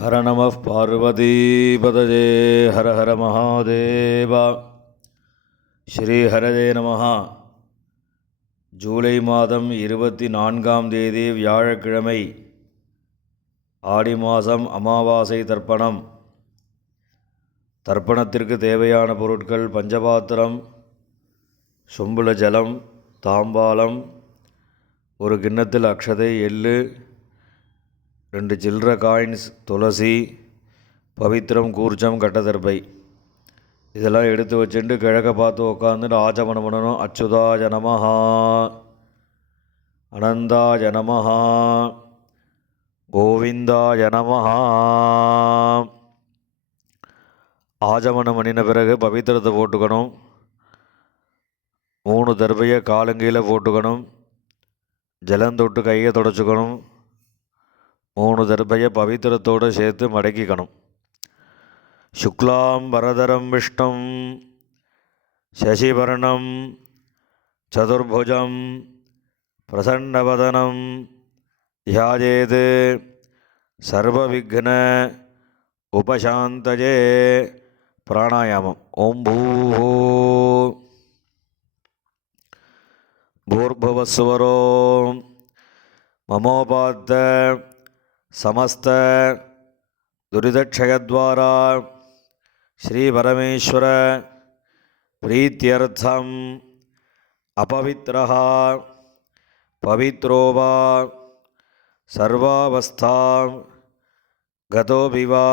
ஹர நம பார்வதீபதஜே ஹர ஹர மகாதேவா. ஸ்ரீஹரதே நம. ஜூலை மாதம் 24ஆம் தேதி வியாழக்கிழமை, ஆடி மாதம் அமாவாசை தர்ப்பணம். தர்ப்பணத்திற்கு தேவையான பொருட்கள்: பஞ்சபாத்திரம், சொம்புல ஜலம், தாம்பாலம், ஒரு கிண்ணத்தில் அக்ஷதை, எள்ளு, 2 சில்லற காயின்ஸ், துளசி, பவித்திரம், கூர்ச்சம், கட்டதர்பை. இதெல்லாம் எடுத்து வச்சுட்டு கிழக்க பார்த்து உட்காந்துட்டு ஆச்சமனம் பண்ணணும். அச்சுதாய நமஹா, அனந்தாய நமஹா, கோவிந்தாய நமஹா. ஆச்சமனம் பண்ணின பிறகு பவித்திரத்தை போட்டுக்கணும். 3 தர்பையை காலங்கையில் போட்டுக்கணும். ஜலந்தொட்டு கையை தொடச்சிக்கணும். 3 தர்பையை பவித்திரத்தோடு சேர்த்து மடக்கிக்கணும். சுக்லாம் வரதரம் விஷ்ணும் சசிவர்ணம் சதுர்புஜம் பிரசன்னவதனம் தியாயேத் சர்வவிக்ன உபசாந்தயே. பிராணாயாமம். ஓம் பூஹோ பூர்புவஸ்வரோ மமோபாத்த சமஸ்த துரிதக்ஷயத்வாரா ஸ்ரீ பரமேஸ்வர பிரீத்யர்த்தம் அபவித்ரஹ பவித்ரோ வா சர்வாவஸ்தாம் கதோபி வா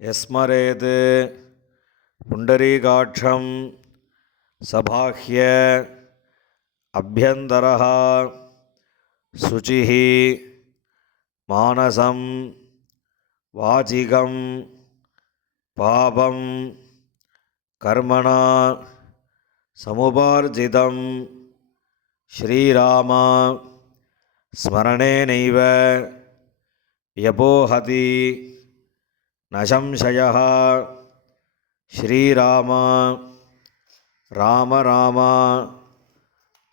யஸ்மரேத் புண்டரீகாட்சம் சபாஹ்ய அப்யந்தரஹ சுசிஹி மானசம் வாசிகம் பாபம் கர்மணா சமுபார்ஜிதம் ஸ்ரீராம ஸ்மரணேனைவ யபோஹதி நசம்சயः. ஸ்ரீராம ராம ராம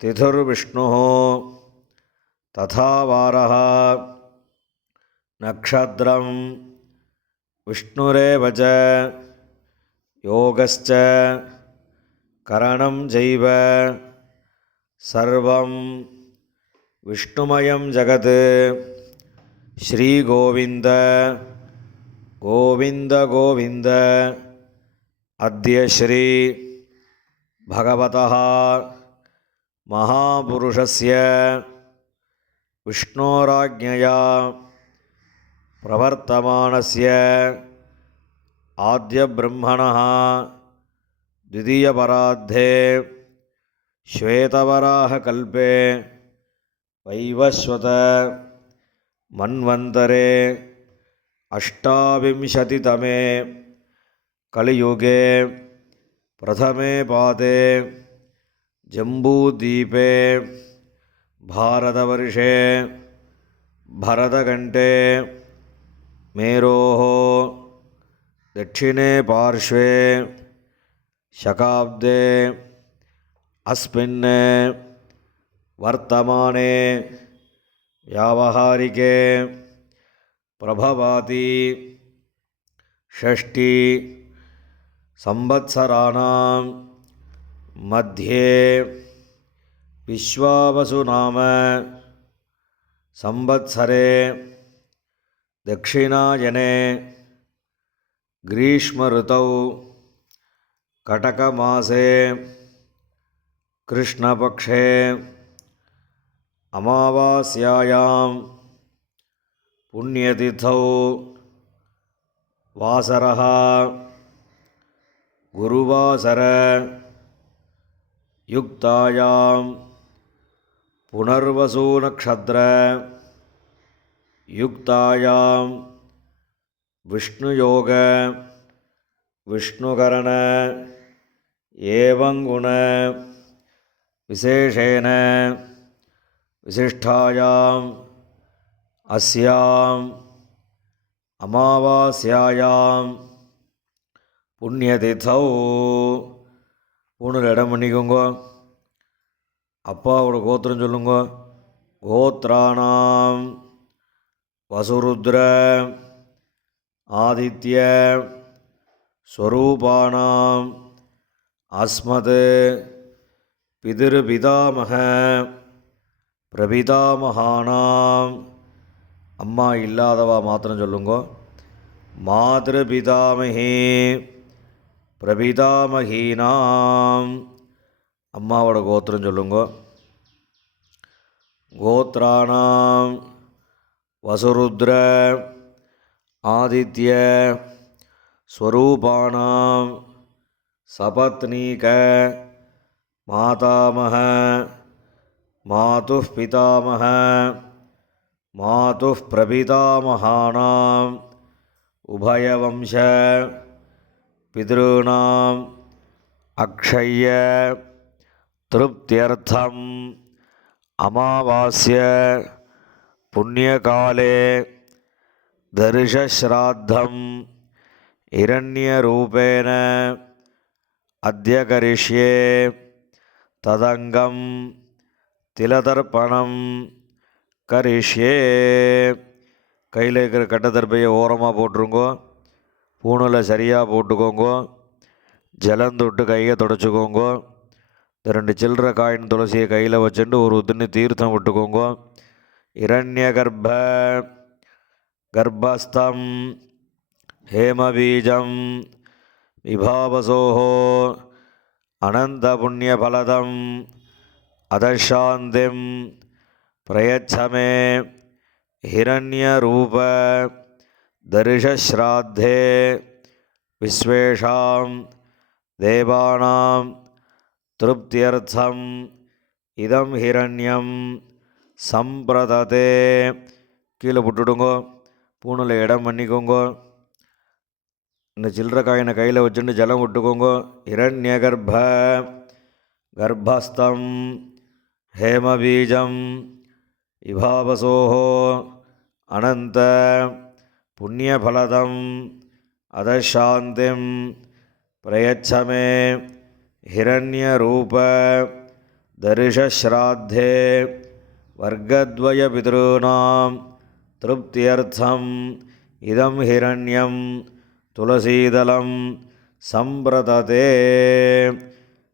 திதுர்விஷ்ணுः ததா வாரः நக்ஷத்ரம் விஷ்ணுரேவ ச யோகஸ்ச கரணம் ஜைவ சர்வம் விஷ்ணுமயம் ஜகத். ஸ்ரீ கோவிந்த கோவிந்த கோவிந்த. அத்ய ஸ்ரீ பகவதः மகாபுருஷஸ்ய விஷ்ணோராஜ்ஞயா பிரவர்த்தமானஸ்ய ஆத்யப்ரம்மணः द्वितीयपरार्धे श्वेतवराहकल्पे वैवस्वत मन्वन्तरे अष्टाविंशतितमे कलियुगे प्रथमे पादे जम्बूद्वीपे भारतवर्षे भरतखण्डे मेरोः दक्षिणे पार्श्वे शकाब्दे अस्मिन् वर्तमाने व्यावहारिके प्रभवाति षष्ठी संवत्सराणां मध्ये विश्वावसु नाम संवत्सरे दक्षिणायने ग्रीष्म ऋतौ कटकमासे कृष्णपक्षे अमावास्यायां पुण्यतिथौ वासरः गुरुवासर युक्तायां पुनर्वसु नक्षत्र युक्तायां विष्णुयोग विष्णुकरण एवं गुण विशेषेण विशिष्टायाम् अस्याम् अमावास्यायां पुण्यतिथौ. பூணில் இடம் பண்ணிக்கோங்க. அப்பாவோட கோத்திரம் சொல்லுங்க. கோத்ராணாம் வசுருத்ர ஆதித்ய ஸ்வரூபானாம் அஸ்மத் பிதிருபிதாமக பிரபிதாமகானாம். அம்மா இல்லாதவா மாத்திரம் சொல்லுங்க. மாதபிதாமகே பிரபிதாமகீனாம். அம்மாவோட கோத்திரம் சொல்லுங்க. கோத்ராணாம் வசுருத்ர ஆதித்ய ஸ்வரூபானாம் சபத்னீக மாதாமக மாதுः பிதாமக மாதுः பிரபிதாமகானாம் உபயவம்ச பித்ருணாம் அக்ஷய திருப்தியர்த்தம் அமாவாஸ்ய புண்ணியகாலே தரிசஸ்ராத்தம் இரண்யரூபேண அத்ய கரிஷ்யே ததங்கம் திலதர்ப்பணம் கரிஷ்யே. கையில் இருக்கிற கட்டத்தர்பையை ஓரமாக போட்டுருங்கோ. பூணில் சரியாக போட்டுக்கோங்க. ஜலந்தொட்டு கையை தொடச்சிக்கோங்க. இந்த 2 சில்லற காயின் துளசியை கையில் வச்சுட்டு ஒரு உத்துன்னு தீர்த்தம் விட்டுக்கோங்க. இரண்ய கர்ப்பஸ்தம் ஹேமபீஜம் விபாவசோஹோ அனந்த புண்ணியபலதம் அதசாந்திம் பிரயச்சமே ஹிரண்யரூப தரிசஸ்ராத்தே விஸ்வேஷாம் தேவானாம் திருப்தியர்த்தம் இதம் ஹிரண்யம் சம்பிரததே. கீழே விட்டுடுங்கோ. பூணில் இடம் பண்ணிக்கோங்க. இந்த சில்லற காயினை கையில் வச்சுட்டு ஜலம் விட்டுக்கோங்க. இரண்ய கர்ப்பஸ்தம் ஹேமபீஜம் இபாவசோஹோ அனந்த புண்ணியபலதம் அதசாந்திம் பிரயச்சமே ஹிரண்யரூப தரிசஸ்ராத்தே வர்க்கத்வய பித்ருணாம் திருப்தியர்த்தம் இதம் ஹிரண்யம் துளசீதலம் சம்பிரததே.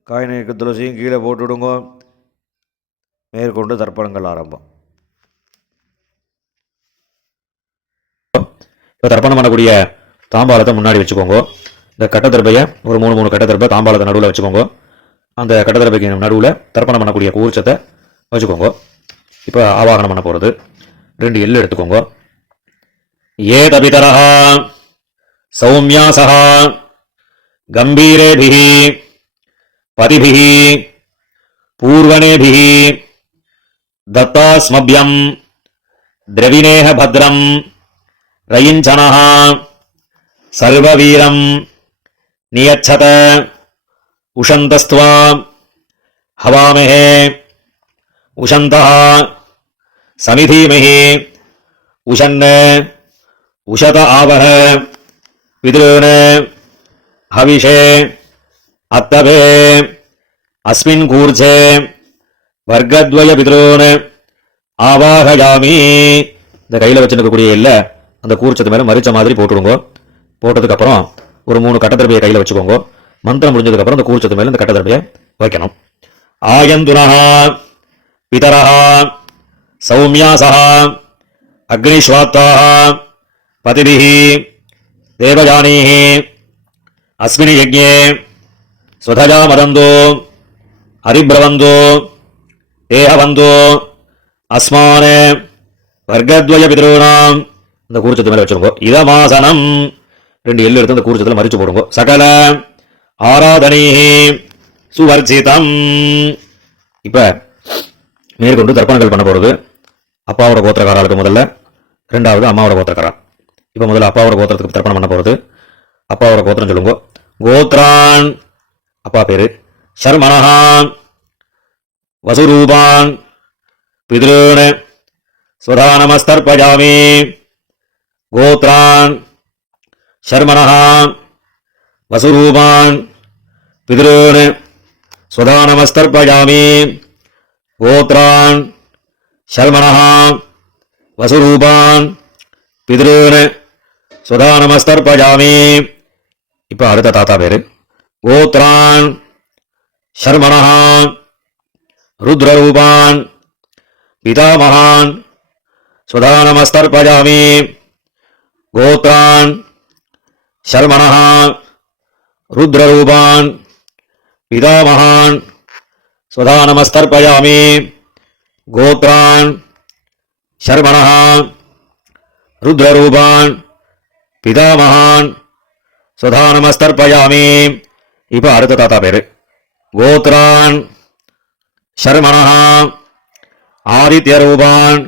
காயினுக்கு துளசியும் கீழே போட்டுவிடுங்க. மேற்கொண்டு தர்ப்பணங்கள் ஆரம்பம். இப்போ தர்ப்பணம் பண்ணக்கூடிய தாம்பாளத்தை முன்னாடி வச்சுக்கோங்க. இந்த கட்டத்தர்பையை ஒரு 3 கட்டத்தர்பை தாம்பாளத்தை நடுவில் வச்சுக்கோங்க. அந்த கட்டத்தர்பைக்கு நடுவில் தர்ப்பணம் பண்ணக்கூடிய கூர்ச்சத்தை வச்சுக்கோங்க. இப்போ ஆவாகனம் பண்ண போகிறது. 2 எள்ளு எடுத்துக்கோங்க. ஏ தபிதரஹ சௌமியாசஹ கம்பீரேபிஹி பதிபிஹி பூர்வனேபிஹி தத்தாஸ்மப்யம் திரவிணேஹ பத்ரம் ரயிஞ்சனஹ சர்வவீரம் நியச்சத உஷந்தஸ்த்வா ஹவாமஹே உஷந்தஹ சமிதீமஹி உஷன்ன உஷத ஆவஹ வித்ருண ஹவிஷே அத்தபே அஸ்மின் கூர்ச்சே வர்க்கத்வய பித்ருண ஆவாஹயாமி. இந்த கையில் வச்சுருக்கக்கூடிய இல்லை அந்த கூர்ச்சத்து மேலே மரிச்ச மாதிரி போட்டுடுங்க. போட்டதுக்கப்புறம் ஒரு 3 கட்டத்தர்பையை கையில் வச்சுக்கோங்க. மந்திரம் முடிஞ்சதுக்கப்புறம் அந்த கூர்ச்சத்து மேலே இந்த கட்டத்தர்பையை வைக்கணும். ஆயந்துனஹ பிதரஹ சௌமியாசஹ அக்னிஸ்வாத்தாஹ பதிபிஹி தேவயானீஹி அஸ்மின் யஜ்ஞே ஸ்வதஜா மதந்தோ ஹரிப்ரவந்தோ தேஹவந்தோ அஸ்மான வர்க்கத்வய பித்ருணாம். இந்த கூர்ச்சத்து மேலே வச்சுருங்க. இதமாசனம் 2 எள்ளு எடுத்து அந்த கூர்ச்சத்தில் மறிச்சு போடுங்க. சகல ஆராதனீஹி சுவர்ஜிதம். இப்போ மேற்கொண்டு தர்ப்பணங்கள் பண்ண போகிறது. அப்பாவோட கோத்திரக்காரர்களுக்கு முதல்ல, 2வது அம்மாவோட கோத்திரக்காரர். இப்போ முதல்ல அப்பாவோட கோத்திரத்துக்கு தர்ப்பணம் பண்ண போகிறது. அப்பாவோட கோத்திரம் சொல்லுங்க. கோத்ரான் அப்பா பேரு சர்மணஹான் வசுரூபான் பித்ருண ஸ்வதானமஸ்தர்ப்பயாமி. கோத்ரான் சர்மணஹான் வசுரூபான் பித்ருண ஸ்வதானமஸ்தர்ப்பயாமி. கோத்ரான் சர்மணஹான் வசுரூபான் பித்ருண சுதா நமஸ்தர்பயாமி. இப்போ அடுத்த தாத்தா பேரு கோத்ரான் ஷர்மணஹா ருத்ரரூபான் பிதாமகான் சுதா நமஸ்தர்பயாமி. கோத்ரான் ஷர்மணஹா ருத்ரரூபான் பிதாமகான் சுதா நமஸ்தர்பயாமி. கோத்ரான் ஷர்மணஹா ருத்ரரூபான் பிதாமகான் சுதா நமஸ்தர்பயாமி. இப்போ அடுத்த தாத்தா பேரு கோத்ரான் ஷர்மணஹா ஆதித்யரூபான்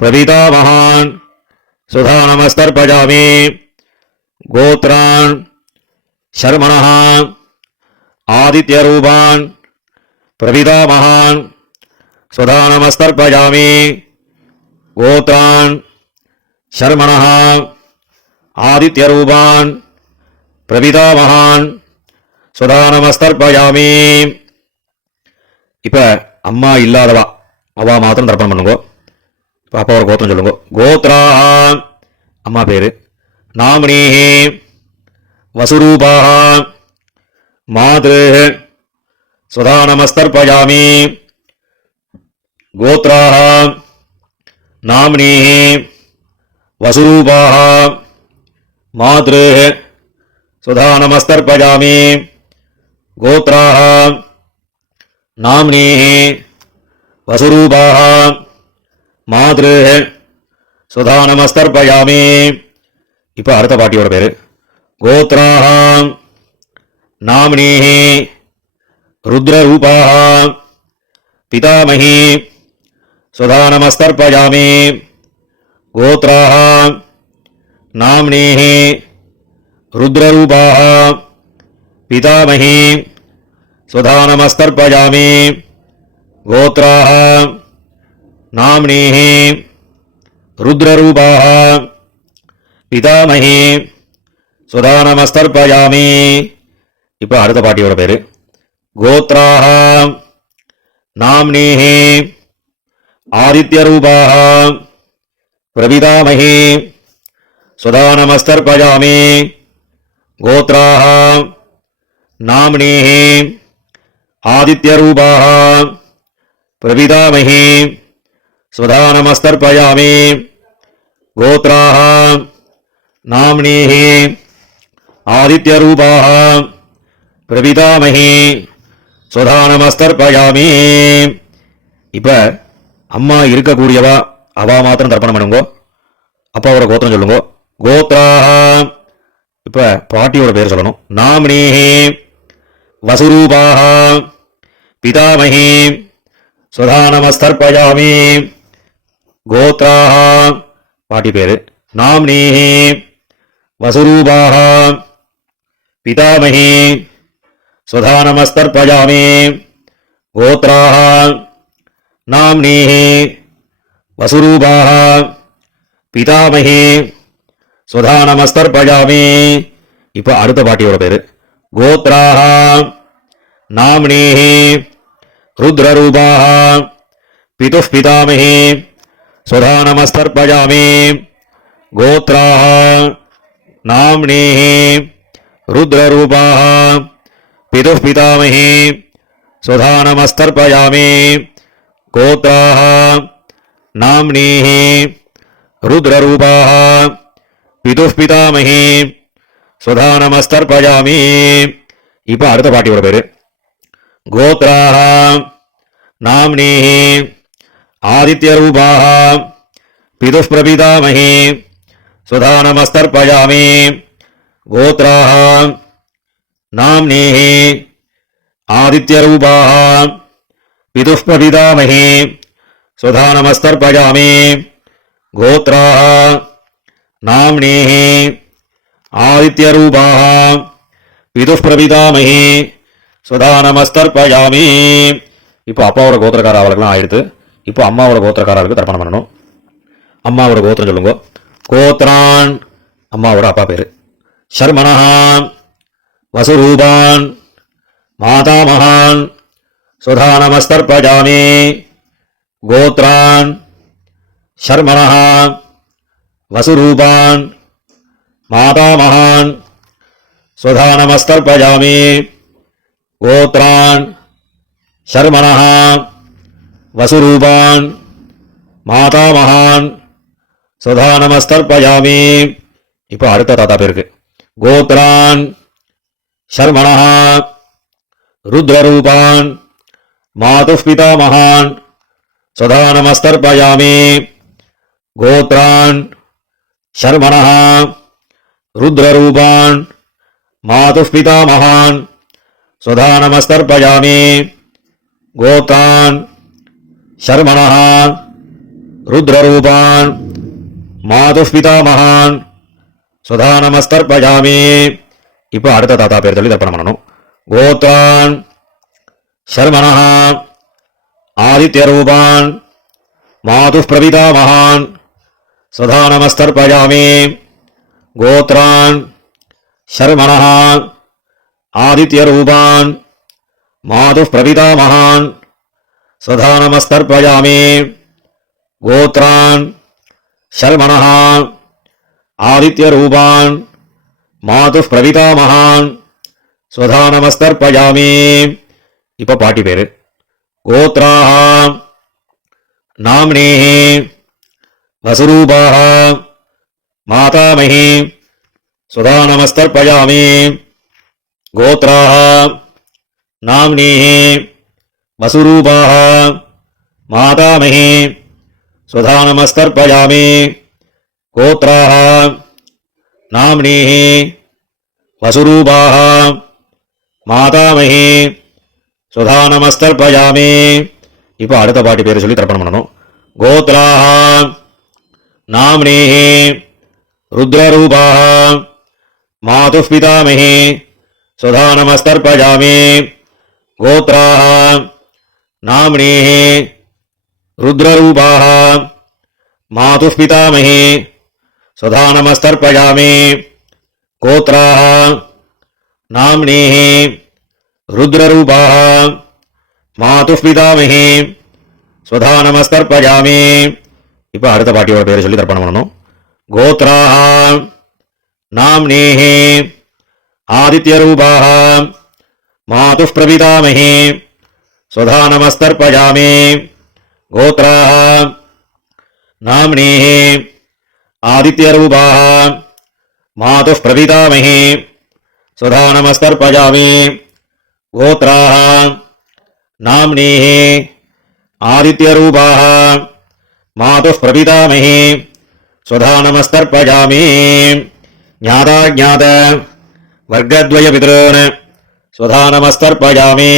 பிரபிதாமகான் சுதா நமஸ்தர்பயாமி. கோத்ரான் ஷர்மணஹா ஆதித்யரூபான் பிரபிதாமகான் சுதா நமஸ்தர்பயாமி. கோத்ரான் ஷர்மணஹா ஆதித்யரூபான் பிரபிதாமகான் சுதா நமஸ்தர்பயாமி. இப்ப அம்மா இல்லாதவா அவா மாத்திரம் தர்ப்பணம் பண்ணுங்க. இப்போ அப்பா ஒரு கோத்திரம் சொல்லுங்க. கோத்ராஹா அம்மா பேரு நாமினீஹி வசுரூபாஹா மாத்ரு சுதா நமஸ்தர்பயாமி. கோத்ராஹா நாமினீஹி வசுரூபாஹா மாத்ரு சுதா நமஸ்தர்பயாமி. கோத்ராஹா நாமினீஹி வசுரூபாஹா மாத்ரு சுதா நமஸ்தர்பயாமி. இப்போ அடுத்த பாட்டியோட பேரு கோத்ராஹா நாமினீஹி ருத்ரரூபாஹா பிதாமகி சுதா நமஸ்தர்பயாமி. கோத்ராஹா நாமினீஹி ருத்ரரூபாஹா பிதாமகி சுதா நமஸ்தர்பயாமி. கோத்ராஹா நாமினீஹி ருத்ரரூபாஹா பிதாமகி சுதா நமஸ்தர்பயாமி. இப்போ அடுத்த பாட்டியோட பேரு கோத்ராஹா நாமினீஹி ஆதித்யரூபாஹா பிரபிதாமகி சுதா நமஸ்தர்பயாமி. கோத்ராஹா நாமினீஹி ஆதித்யரூபாஹா பிரபிதாமகி சுதா நமஸ்தர்பயாமி. கோத்ராஹா நாமினீஹி ஆதித்யரூபாஹா பிரபிதாமகி சுதா நமஸ்தர்பயாமி. இப்ப அம்மா இருக்கக்கூடியவா அவா மாத்திரம் தர்ப்பணம் பண்ணுங்க. அப்பாவோட கோத்திரம் சொல்லுங்க. கோத்ராஹா இப்ப பாட்டியோட பேர் சொல்லணும். நாமினீஹி வசுரூபாஹா பிதாமகி சுதா நமஸ்தர்பயாமி. கோத்ராஹா பாட்டி பேரு நாமினீஹி வசுரூபாஹா பிதாமகி சுதா நமஸ்தர்பயாமி. கோத்ராஹா நாமினீஹி வசுரூபாஹா பிதாமகி சுதா நமஸ்தர்பயாமி. இப்போ அடுத்த பாட்டியோட பேரு கோத்ராஹா நாமினீஹி ருத்ரரூபாஹா பிதுः பிதாமகி சுதா நமஸ்தர்பயாமி. கோத்ராஹா நாமினீஹி ருத்ரரூபாஹா பிதுः பிதாமகி சுதா நமஸ்தர்பயாமி. கோத்ராஹா நாமினீஹி ருத்ரரூபாஹா பிதுः பிதாமகி சுதா நமஸ்தர்பயாமி. இப்போ அடுத்த பாட்டியோட பேரு கோத்ராஹா நாமினீஹி ஆதித்யரூபாஹா பிதுः பிரபிதாமகி சுதா நமஸ்தர்பயாமி. கோத்ராஹா நாமினீஹி ஆதித்யரூபாஹா பிதுः பிரபிதாமகி சுதா நமஸ்தர்பயாமி. கோத்ராஹா நாமினீஹி ஆதித்யரூபாஹா பிதுः பிரபிதாமகி சுதா நமஸ்தர்பயாமி. இப்போ அப்பாவோட கோத்திரக்கார அவளுக்குலாம் ஆயிடுத்து. இப்போ அம்மாவோட கோத்திரக்காரர்களுக்கு தர்ப்பணம் பண்ணணும். அம்மாவோட கோத்திரம் சொல்லுங்க. கோத்ரான் அம்மாவோட அப்பா பேரு ஷர்மணஹா வசுரூபான் மாதாமகான் சுதா நமஸ்தர்பயாமி. கோத்ரான் ஷர்மணஹா வசுரூபான் மாதாமகான் ஸ்வதா நமஸ்தர்ப்பயாமி. கோத்ரான் சர்மணः வசுரூபான் மாதாமகான் ஸ்வதா நமஸ்தர்ப்பயாமி. இப்போ அடுத்த தாத்தா பேருக்கு கோத்ரான் சர்மணः ருத்ரரூபான் மாதுः பிதாமகான் ஸ்வதா நமஸ்தர்ப்பயாமி. கோத்ரான் சர்மணः ருத்ரரூபான் மாதுः பிதாமகான் ஸ்வதா நமஸ்தர்ப்பயாமி. கோத்ரான் சர்மணः ருத்ரரூபான் மாதுः பிதாமகான் ஸ்வதா நமஸ்தர்ப்பயாமி. இப்போ அடுத்த தாத்தா பேர் சொல்லி தர்ப்பணம் பண்ணணும். கோத்ரான் சர்மணः ஆதித்யரூபான் மாதுः பிரபிதாமகான் ஸ்வதா நமஸ்தர்ப்பயாமி. கோத்ரான் சர்மணः ஆதித்யரூபான் மாதுः பிரபிதாமகான் ஸ்வதா நமஸ்தர்ப்பயாமி. கோத்ரான் சர்மணः ஆதித்யரூபான் மாதுः பிரபிதாமகான் ஸ்வதா நமஸ்தர்ப்பயாமி. இப்போ பாட்டி பேரு கோத்ராः நாம்னேः வசுரூபாः மாதாமஹி ஸ்வதா நமஸ்தர்ப்பயாமி. கோத்ராः நாம்னேः வசுரூபாः மாதாமஹி ஸ்வதா நமஸ்தர்ப்பயாமி. கோத்ராः நாம்னேः வசுரூபாः மாதாமஹி ஸ்வதா நமஸ்தர்ப்பயாமி. இப்போ அடுத்த பாட்டி பேரை சொல்லி தர்ப்பணம் பண்ணணும். கோத்ராः நாம்னேः ருத்ரரூபாः மாதுः பிதாமஹி ஸ்வதா நமஸ்தர்ப்பயாமி. கோத்ராः நாம்னேः ருத்ரரூபாः மாதுः பிதாமஹி ஸ்வதா நமஸ்தர்ப்பயாமி. கோத்ராः நாம்னேः ருத்ரரூபாः மாதுः பிதாமஹி ஸ்வதா நமஸ்தர்ப்பயாமி. இப்போ அடுத்த பாட்டியோட பேரை சொல்லி தர்ப்பணம் பண்ணணும். கோத்ராः நாம்னேः ஆதித்யரூபாः மாதுः பிரபிதாமஹி ஸ்வதா நமஸ்தர்ப்பயாமி. கோத்ராः நாம்னேः ஆதித்யரூபாः மாதுः பிரபிதாமஹி ஸ்வதா நமஸ்தர்ப்பயாமி. கோத்ராः நாம்னேः ஆதித்யரூபாः மாதுः பிரபிதாமஹி ஸ்வதா நமஸ்தர்ப்பயாமி. ஞாதாஜ்ஞாத வர்க்கத்வய பிதॄன் ஸ்வதா நமஸ்தர்ப்பயாமி.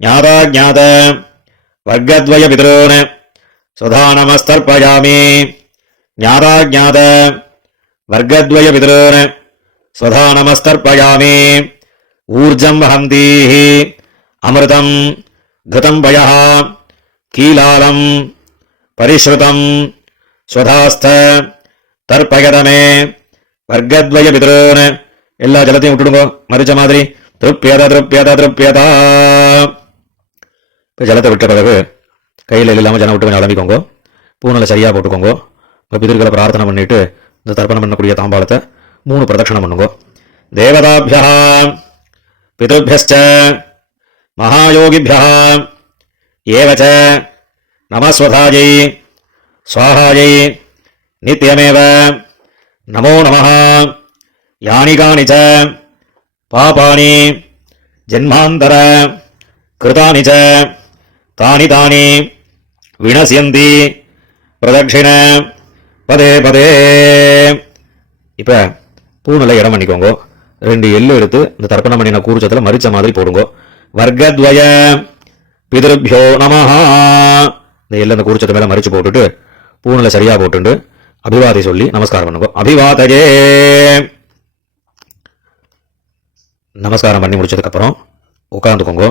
ஞாதாஜ்ஞாத வர்க்கத்வய பிதॄன் ஸ்வதா நமஸ்தர்ப்பயாமி. ஞாதாஜ்ஞாத வர்க்கத்வய பிதॄன் ஸ்வதா நமஸ்தர்ப்பயாமி. ஊர்ஜம் வஹந்தீः அமிர்தம் घृतं वयः कीलालं परिश्रुतं स्वधास्थ தர்ப்பயதமே வர்க்கத்வய பிதॄன். எல்லா ஜலத்தையும் விட்டுடுங்க மறிச்ச மாதிரி. திருப்யத திருப்யத திருப்யதா. இப்போ ஜலத்தை விட்ட பிறகு கையில் இல்லாமல் ஜலம் விட்டு கொஞ்சம் அலம்பிக்கோங்க. பூனலை சரியாக போட்டுக்கோங்க. இப்போ பிதர்களை பிரார்த்தனை பண்ணிட்டு இந்த தர்ப்பணம் பண்ணக்கூடிய தாம்பாளத்தை 3 பிரதட்சணம் பண்ணுங்க. தேவதாபியः பிதృभ्यश्च महायोगिभ्यः एव च नमस्वधायै स्वाहायै नित्यमेव नमो नमः. यानि कानि च पापानि जन्मान्तर कृतानि च तानि तानि विनश्यन्ति प्रदक्षिण पदे पदे. இப்போ பூனலை இடம் பண்ணிக்கோங்க. 2 எள்ளு எடுத்து இந்த தர்ப்பணம் பண்ணின கூர்ச்சத்தில் மறிச்ச மாதிரி போடுங்க. வர்க்கத்வய பிதృभ्यो நமஹ. இந்த எள்ளு அந்த கூர்ச்சத்தை மேல மறிச்சு போட்டுட்டு பூனலை சரியா போட்டுண்டு அபிவாதை சொல்லி நமஸ்காரம் பண்ணுங்க. அபிவாதயே. நமஸ்காரம் பண்ணி முடிச்சதுக்கு அப்புறம் உட்காந்துக்கோங்க.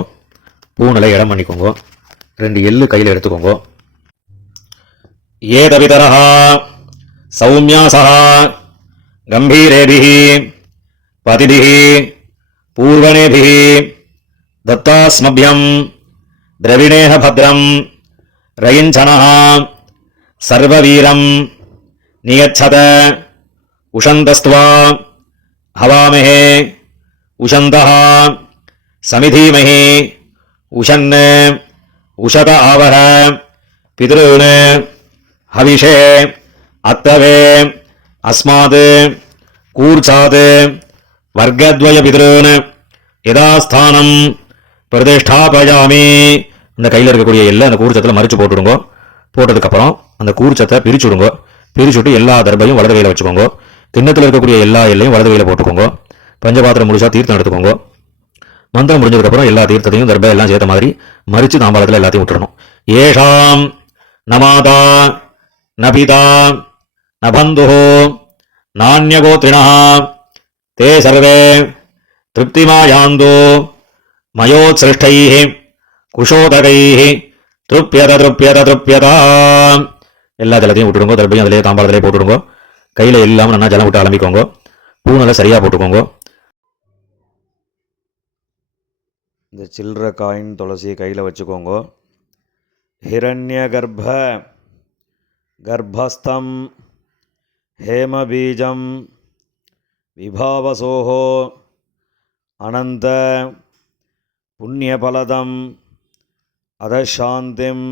பூனலை இடம் பண்ணிக்கோங்க. 2 எள்ளு கையில் எடுத்துக்கோங்க. ஏதபிதரஹ சௌமியாசஹ கம்பீரேபிஹ பதிபிஹ பூர்வணேபிஹ दत्तास्मभ्यं द्रविणेह भद्रं रयिञ्चनः सर्ववीरं नियच्छत உஷந்தஸ்த்வா ஹவாமஹே உஷந்தः சமிதீமஹி உஷன் உஷத ஆவஹ பிதॄன் ஹவிஷே அத்தவே அஸ்மாத் கூர்ச்சாத் வர்க்கத்வய பிதॄன் யதாஸ்தானம் பிரதிஷ்டாபயாமி. இந்த கையில் இருக்கக்கூடிய எல்லாம் அந்த கூர்ச்சத்தில் மறிச்சு போட்டுடுங்க. போட்டதுக்கப்புறம் அந்த கூர்ச்சத்தை பிரிச்சுடுங்க. பிரிச்சுட்டு எல்லா தர்பையும் வலது கையில் வச்சுக்கோங்க. கிண்ணத்தில் இருக்கக்கூடிய எல்லா எல்லையும் வலது கையில் போட்டுக்கோங்க. பஞ்சபாத்திரம் முழுசா தீர்த்தம் எடுத்துக்கோங்க. மந்திரம் முடிஞ்சதுக்கப்புறம் எல்லா தீர்த்தத்தையும் தர்பை எல்லாம் சேர்த்த மாதிரி மறிச்சு தாம்பாளத்தில் எல்லாத்தையும் விட்டுறணும். ஏஷாம் நமாதா நபிதா நபந்து நானியகோத்ரிணா தே சர்வே திருப்திமாயாந்தோ மயோத்சிருஷ்டைः குஷோதகைः திருப்யத திருப்யத திருப்யதா. எல்லா ஜலத்தையும் விட்டுடுங்க. தர்பையும் அதிலே தாம்பாளத்திலே போட்டுடுங்க. கையில் இல்லாமல் நல்லா ஜலம் விட்டு ஆரம்பிக்கோங்க. பூனலை சரியாக போட்டுக்கோங்க. இந்த சில்லற காயின் துளசியை கையில் வச்சுக்கோங்க. ஹிரண்ய கர்ப்பஸ்தம் ஹேமபீஜம் விபாவசோஹோ அனந்த புண்ணியபலதம் அதசாந்திம்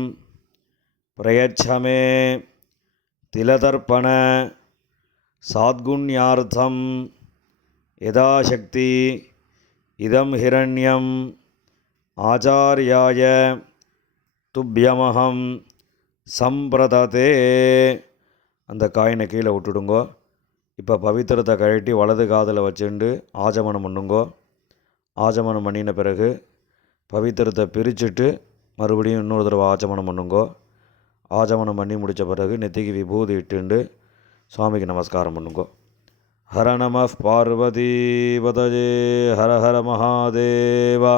பிரயச்சமே திலதர்ப்பண சாத்குண்யார்த்தம் யதாசக்தி இதம் ஹிரண்யம் ஆச்சார்யாய துப்யமஹம் சம்பிரததே. அந்த காயினை கீழே விட்டுடுங்கோ. இப்போ பவித்திரத்தை கழட்டி வலது காதில் வச்சுண்டு ஆஜமனம் பண்ணுங்கோ. ஆஜமனம் பண்ணின பிறகு பவித்திரத்தை பிரிச்சுட்டு மறுபடியும் இன்னொரு தடவை ஆச்சமனம் பண்ணுங்கோ. ஆச்சமனம் பண்ணி முடித்த பிறகு நெத்திக்கு விபூதி இட்டுண்டு சுவாமிக்கு நமஸ்காரம் பண்ணுங்கோ. ஹர நம பார்வதி பதஜே ஹர ஹர மகாதேவா.